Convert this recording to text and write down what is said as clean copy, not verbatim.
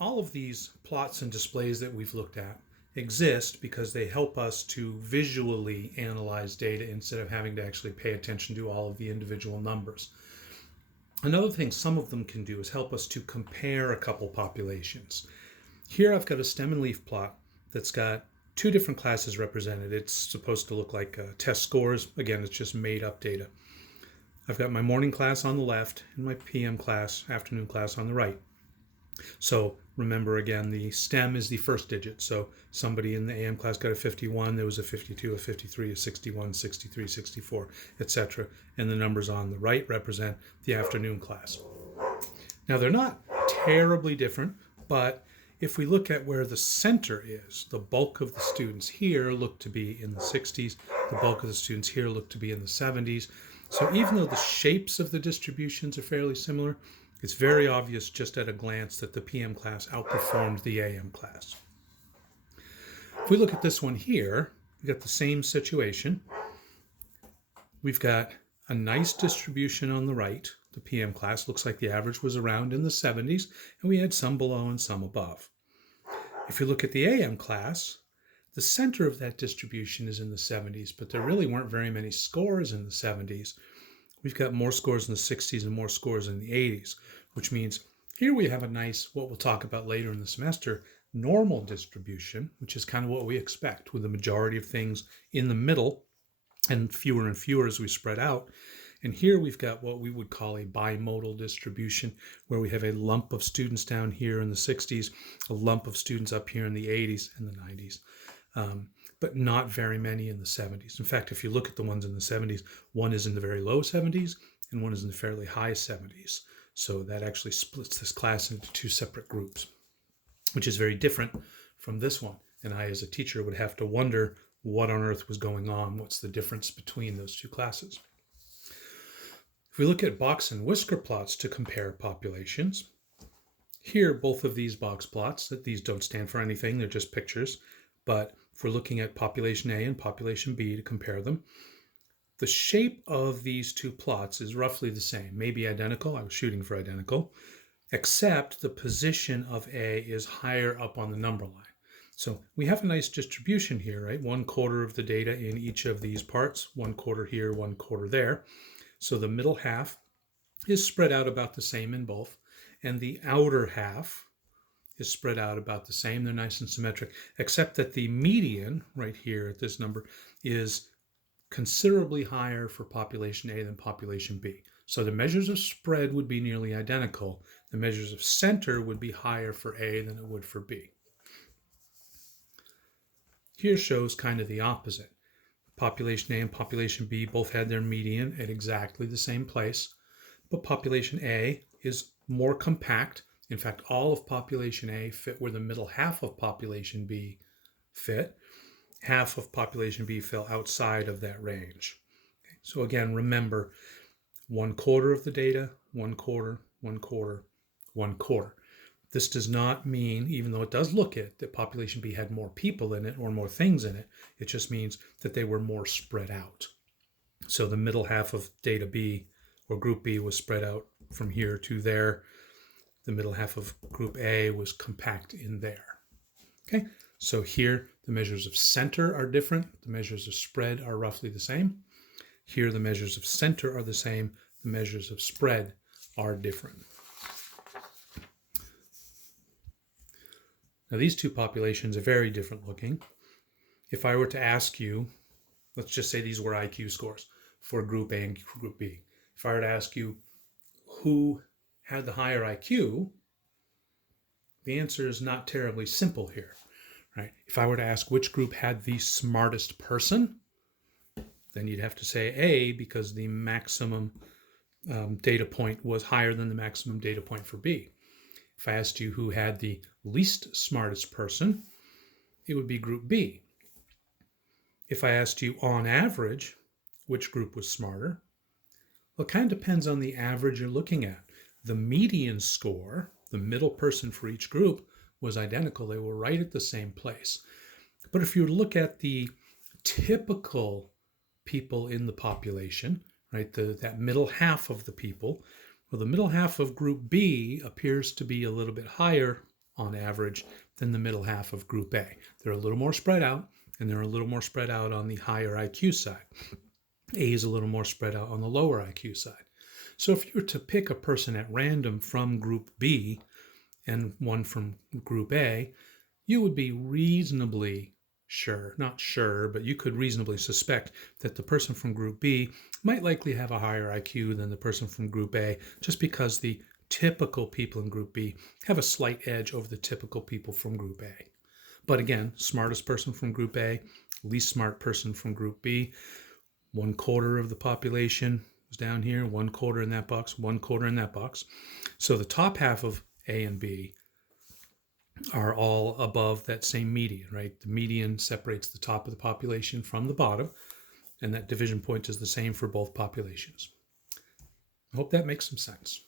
all of these plots and displays that we've looked at exist because they help us to visually analyze data instead of having to actually pay attention to all of the individual numbers. Another thing some of them can do is help us to compare a couple populations. Here I've got a stem and leaf plot that's got two different classes represented. It's supposed to look like test scores. Again, it's just made up data. I've got my morning class on the left and my PM class, afternoon class on the right. So remember again, the stem is the first digit. So somebody in the AM class got a 51, there was a 52, a 53, a 61, 63, 64, etc. And the numbers on the right represent the afternoon class. Now they're not terribly different, but if we look at where the center is, the bulk of the students here look to be in the 60s, the bulk of the students here look to be in the 70s. So even though the shapes of the distributions are fairly similar, it's very obvious just at a glance that the PM class outperformed the AM class. If we look at this one here, we've got the same situation. We've got a nice distribution on the right. The PM class looks like the average was around in the 70s, and we had some below and some above. If you look at the AM class, the center of that distribution is in the 70s, but there really weren't very many scores in the 70s. We've got more scores in the 60s and more scores in the 80s, which means here we have a nice, what we'll talk about later in the semester, normal distribution, which is kind of what we expect, with the majority of things in the middle and fewer as we spread out. And here we've got what we would call a bimodal distribution, where we have a lump of students down here in the 60s, a lump of students up here in the 80s and the 90s. But not very many in the 70s. In fact, if you look at the ones in the 70s, one is in the very low 70s and one is in the fairly high 70s. So that actually splits this class into two separate groups, which is very different from this one. And I, as a teacher, would have to wonder what on earth was going on. What's the difference between those two classes? If we look at box and whisker plots to compare populations, here both of these box plots, that these don't stand for anything, they're just pictures, but if we're looking at population A and population B to compare them, the shape of these two plots is roughly the same, maybe identical. I was shooting for identical, except the position of A is higher up on the number line. So we have a nice distribution here, right? 1/4 of the data in each of these parts, 1/4 here, 1/4 there. So the middle half is spread out about the same in both, and the outer half is spread out about the same. They're nice and symmetric, except that the median right here at this number is considerably higher for population A than population B. So the measures of spread would be nearly identical. The measures of center would be higher for A than it would for B. Here shows kind of the opposite. Population A and population B both had their median at exactly the same place, but population A is more compact. In fact, all of population A fit where the middle half of population B fit. Half of population B fell outside of that range. Okay. So again, remember, 1/4 of the data, 1/4, 1/4, 1/4. This does not mean, even though it does look it, that population B had more people in it or more things in it. It just means that they were more spread out. So the middle half of data B or group B was spread out from here to there. The middle half of group A was compact in there. Okay, so here the measures of center are different. The measures of spread are roughly the same. Here the measures of center are the same. The measures of spread are different. Now these two populations are very different looking. If I were to ask you, let's just say these were IQ scores for group A and group B. If I were to ask you who had the higher IQ, the answer is not terribly simple here, right? If I were to ask which group had the smartest person, then you'd have to say A, because the maximum data point was higher than the maximum data point for B. If I asked you who had the least smartest person, it would be group B. If I asked you on average which group was smarter, well, it kind of depends on the average you're looking at. The median score, the middle person for each group, was identical. They were right at the same place. But if you look at the typical people in the population, right, that middle half of the people, well, the middle half of group B appears to be a little bit higher on average than the middle half of Group A. They're a little more spread out, and they're a little more spread out on the higher IQ side. A is a little more spread out on the lower IQ side. So if you were to pick a person at random from Group B and one from Group A, you would be reasonably sure, not sure, but you could reasonably suspect that the person from Group B might likely have a higher IQ than the person from Group A, just because the typical people in Group B have a slight edge over the typical people from Group A. But again, smartest person from Group A, least smart person from Group B, 1/4 of the population is down here, 1/4 in that box, 1/4 in that box. So the top half of A and B are all above that same median, right? The median separates the top of the population from the bottom, and that division point is the same for both populations. I hope that makes some sense.